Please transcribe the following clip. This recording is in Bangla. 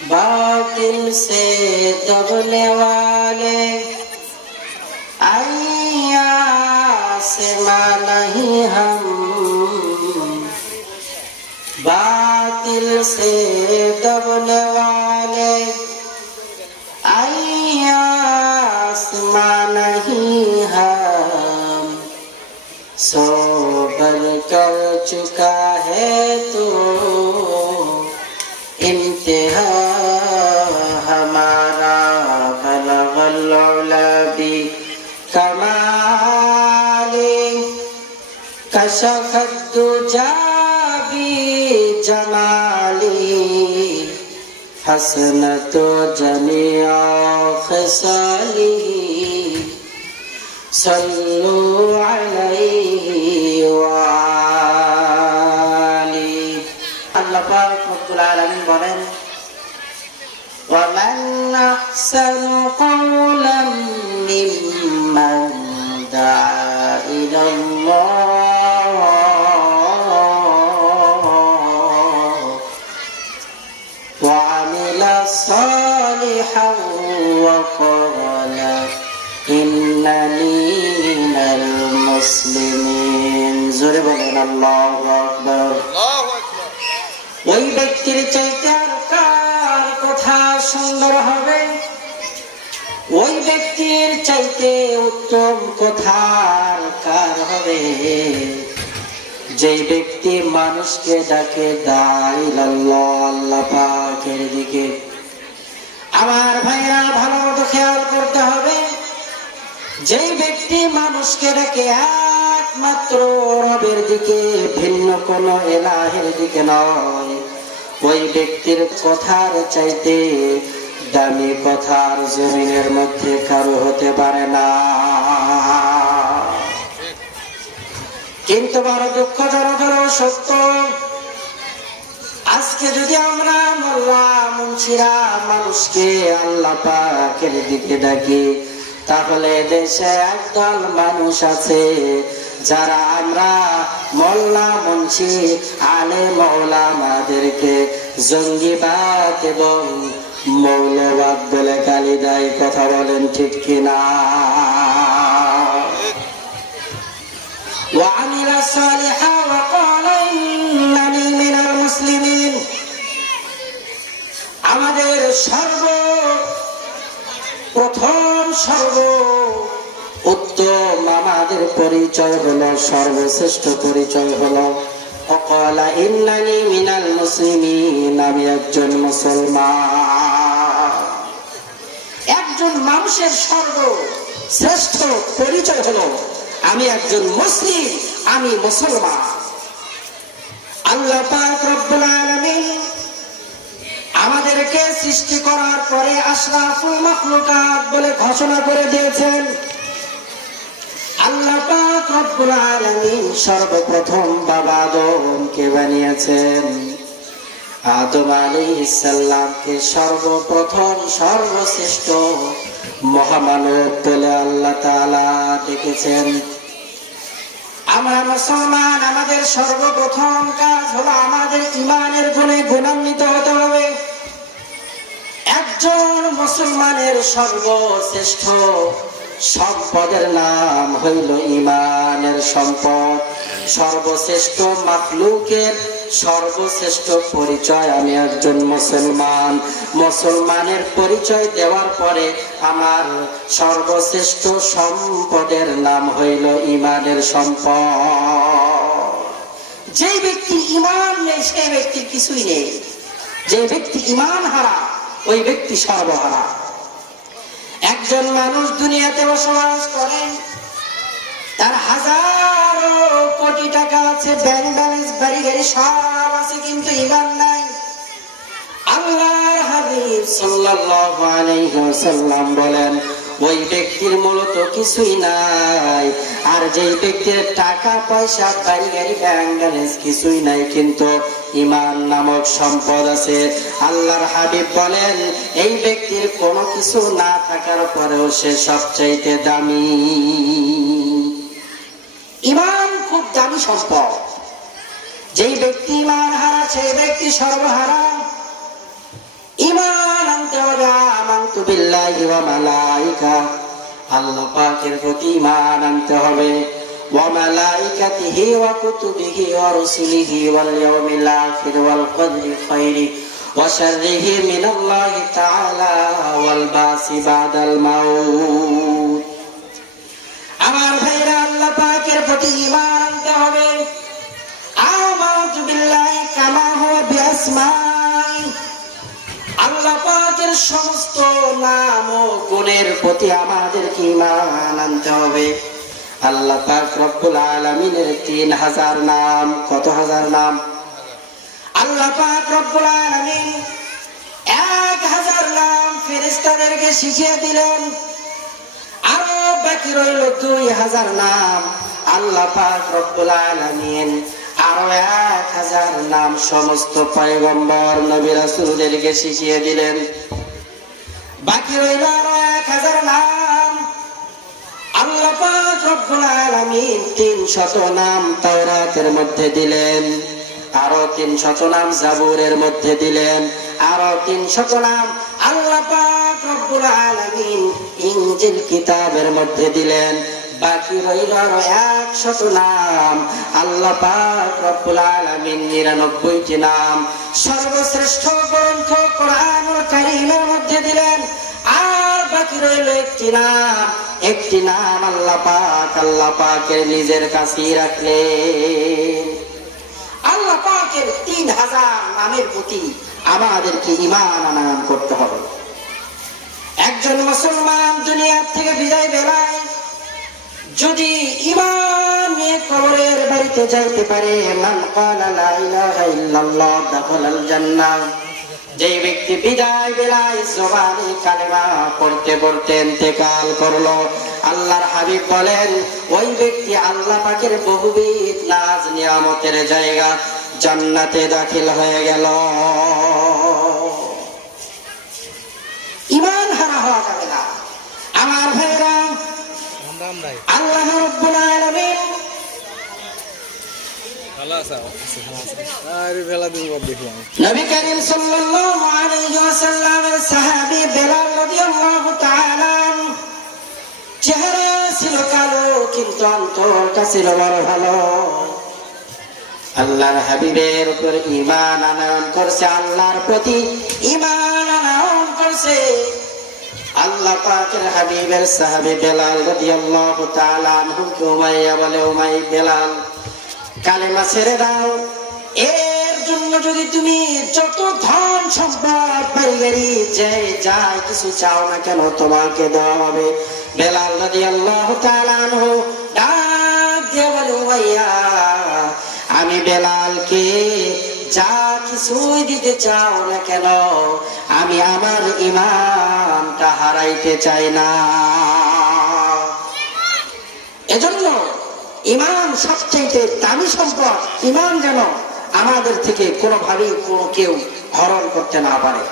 बातिल से दबने वाले आसमां नहीं हम, बातिल से दबने वाले आसमां नहीं हम। सो बल कर चुका है तो इंतहा हमारा, बलगल उला भी कमाली, कशफत दुजा भी जमाली, हसनत जमीअ खिसाली, सल्लु अलैहि व आली। अल्लाह पाक रब्बुल आलामीन बोलेन, ومن أحسن قولا ممن دعا إلى الله وعمل صالحا وقال إنني من المسلمين। জোরে বলেন আল্লাহু আকবার। ওই ব্যক্তির চাইতে কার কথা সুন্দর হবে, ওই ব্যক্তির চাইতে উত্তম কথার কার হবে, যেই ব্যক্তি মানুষকে ডাকে দাইলাল্লাহ, আল্লাহ পাকের দিকে। আমার ভাইরা ভালো মতো খেয়াল করতে হবে, যেই ব্যক্তি মানুষকে ডাকে একমাত্র রবের দিকে, ভিন্ন কোন ইলাহের দিকে নয়, ওই ব্যক্তির কথার চাইতে দামি কথার জমিনের মধ্যে কারো হতে পারে না। কিন্তু বড় দুঃখজনক হলো সত্য, আজকে যদি আমরা মোল্লা মুন্সিরা মানুষকে আল্লাহ পাকের দিকে ডাকি, তাহলে দেশে একদল মানুষ আছে যারা আমরা মোল্লা মুন্সি আলেম ওলামাদেরকে জঙ্গিবাদ এবং মৌলবাদ বলে গালি দেয়। কথা বলেন ঠিক কিনা? وعمل صالحا وقال إنني من المسلمين। আমাদের সর্বপ্রথম উত্তম আমাদের পরিচয় হলো, সর্বশ্রেষ্ঠ পরিচয় হলো وقال إنني من المسلمين, আমি একজন মুসলমান। একজন মানুষের সর্বশ্রেষ্ঠ পরিচয় হলো আমি একজন মুসলিম, আমি মুসলমান। আল্লাহ পাক রব্বুল আলামিন আমাদেরকে সৃষ্টি করার পরে আশরাফুল মাখলুকাত বলে ঘোষণা করে দিয়েছেন। আল্লাহ পাক রব্বুল আলামিন সর্বপ্রথম বাবা আদমকে বানিয়েছেন। আদম আলাইহিস সালামকে সর্বপ্রথম সর্বশ্রেষ্ঠ মহামানব বলে আল্লাহ তাআলা ডেকেছেন। আমরা মুসলমান, আমাদের সর্বপ্রথম কাজ হলো আমাদের ঈমানের গুণে গুণান্বিত হতে হবে। একজন মুসলমানের সর্বশ্রেষ্ঠ সম্পদের নাম হইল ঈমানের সম্পদ। সর্বশ্রেষ্ঠ মাখলুকের সর্বশ্রেষ্ঠ পরিচয় আমি একজন মুসলমান। মুসলমানের পরিচয় দেওয়ার পরে আমার সর্বশ্রেষ্ঠ সম্পদের নাম হইল ঈমানের সম্পদ। যে ব্যক্তি ঈমান নেই সেই ব্যক্তির কিছুই নেই। যে ব্যক্তি ঈমান হারা ওই ব্যক্তি সর্বহারা। একজন মানুষ দুনিয়াতে বসবাস করেন, তার হাজারো কোটি টাকা আছে, ব্যাংক ব্যালেন্স বাড়ি গাড়ি সব আছে, কিন্তু ঈমান নাই। আল্লাহর হাবিব সাল্লাল্লাহু আলাইহি ওয়াসাল্লাম বলেন, ওই ব্যক্তির মূলত কিছুই নাই। আর যেই ব্যক্তির টাকা পয়সা বাড়ি গাড়ি ব্যাংক ব্যালেন্স কিছুই নাই, কিন্তু ঈমান নামক সম্পদ আছে, আল্লাহর হাবিব বলেন এই ব্যক্তির কোনো কিছু না থাকার পরেও সে সবচাইতে দামি। ঈমান খুব দামি সম্পদ। যেই ব্যক্তি ঈমান হারা সেই ব্যক্তি সর্বহারা। ঈমান বিল্লাহি ওয়া মালাইকা, আল্লাহ পাকের প্রতি ঈমান আনতে হবে। ওয়া মালাইকাতিহি ওয়া কুতুবিহি ওয়া রুসুলিহি ওয়াল ইয়াউমিল আখির ওয়াল কদরি খাইরি ওয়া শাররিহি মিনাল্লাহি তাআলা ওয়াল বাসি বাদাল মাউত। আমার ভাইরা, আল্লাহ পাকের প্রতি ঈমান আনতে হবে। আমানতু বিল্লাহি কামা হুয়া বিআসমাই, আল্লাহ পাকের সমস্ত নাম ও গুণের প্রতি আমাদেরকে ঈমান আনতে হবে। আল্লাহ পাক রব্বুল আলামিনের 3000 নাম। কত হাজার নাম? আল্লাহ পাক রব্বুল আলামিন 1000 নাম ফেরেশতাদেরকে শিখিয়ে দিলেন। আরো বাকি রইল 2000 নাম। আল্লাহ পাক রব্বুল আলামিন আরো 1000 নাম সমস্ত পয়গম্বর নবী রাসূলদেরকে শিখিয়ে দিলেন। বাকি রইল আরো 1000 নাম। আল্লাহ পাক রব্বুল আলামিন 300 নাম তাওরাতের মধ্যে দিলেন, আরো 300 নাম জাবুরের মধ্যে দিলেন, আরো 300 নাম আল্লাহ পাক রব্বুল আলামিন ইনজিল কিতাবের মধ্যে দিলেন। বাকি রইল আরো 100 নাম। আল্লাহ পাক রব্বুল আলামিন 99টি নাম সর্বশ্রেষ্ঠ গ্রন্থ কোরআনুল কারীমের মধ্যে দিলেন। আর বাকি রইল একটি নাম আল্লাহ পাকের নিজের কাছেই রাখলেন। আল্লাহ পাকের 3000 নামের প্রতি আমাদেরকে ঈমান আনয়ন করতে হবে। একজন মুসলমান দুনিয়া থেকে বিদায় বেলায় যদি ঈমান নিয়ে কবরের বাড়িতে যাইতে পারে, মান ক্বালা লা ইলাহা ইল্লাল্লাহ দাখালাল জান্নাহ, যে ব্যক্তি বিদায় বেলায় জবানে কালেমা পড়তে পড়তে ইন্তেকাল করলো, আল্লাহর হাবিব বলেন ওই ব্যক্তি আল্লাহ পাকের বহুবিধ নাজ নিয়ামতের জায়গা জান্নাতে দাখিল হয়ে গেল। ঈমান হারা হওয়া যাবে না। আমার ভাইরা, আল্লাহ রাব্বুল আলামিন নবী করিম সাল্লাল্লাহু আলাইহি ওয়াসাল্লামের সাহাবী বেলাল রাদিয়াল্লাহু তাআলা চেহারা ছিল কালো কিন্তু অন্তরটা ছিল বড় ভালো। আল্লাহর হাবিবের উপর ঈমান আনয়ন করছে, আল্লাহর প্রতি ঈমান আনয়ন করছে। আল্লাহ পাকের হাবিবের সাহাবী বেলাল রাদিয়াল্লাহু তাআলা আনহুকে উমাইয়া বলে, বেলাল কালেমা ছেড়ে দাও, এর জন্য যদি তুমি যত ধন সম্পদ বাড়ি গাড়ি যাই কিছু চাও না কেন তোমাকে দেওয়া হবে। বেলাল রাদিয়াল্লাহু তাআলা আনহু ডাক দিয়ে বলে, উমাইয়া আমি বেলালকে যা কিছুই দিতে চাও না কেন, আমি আমার ঈমানটা হারাইতে চাই না। এজন্য ঈমান সবচেয়ে দামি সম্পদ। ঈমান যেন আমাদের থেকে কোনোভাবেই কেউ হরণ করতে না পারে।